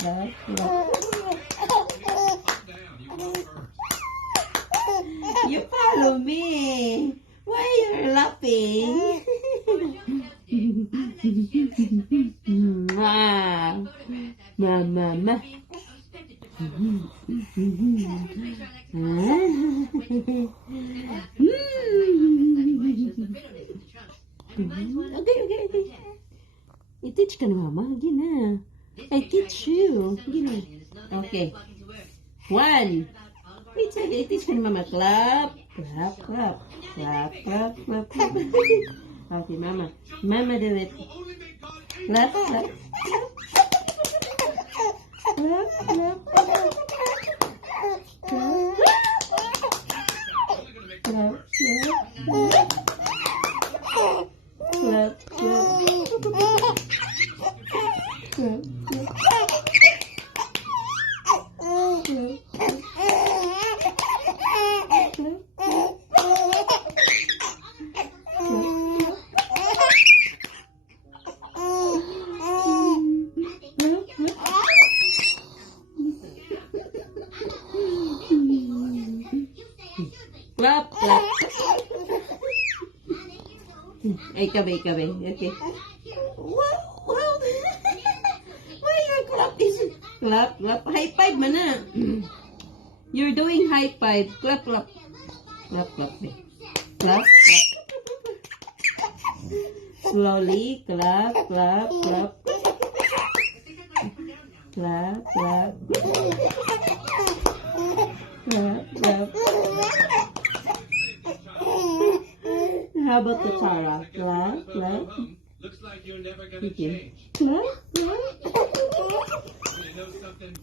clap, clap. You follow me. Why you're laughing? Mama. Okay. I-teach ka na, Mama. Gina. I teach you. Gina. Okay. 1. Wait, i-teach ka na, Mama. Clap. Clap, clap. Clap, clap, clap, clap. Okay, Mama. Mama, do it. Clap, clap. Clap, clap. Clap, clap. Clap, clap. Ay, ikabe. Okay. Wow. Why your clap is... Clap. High five man na. You're doing high five. Clap. Clap. Slowly. Clap. Clap. How about the Tara? Clap. Looks like you're never gonna change. Clap. You know something?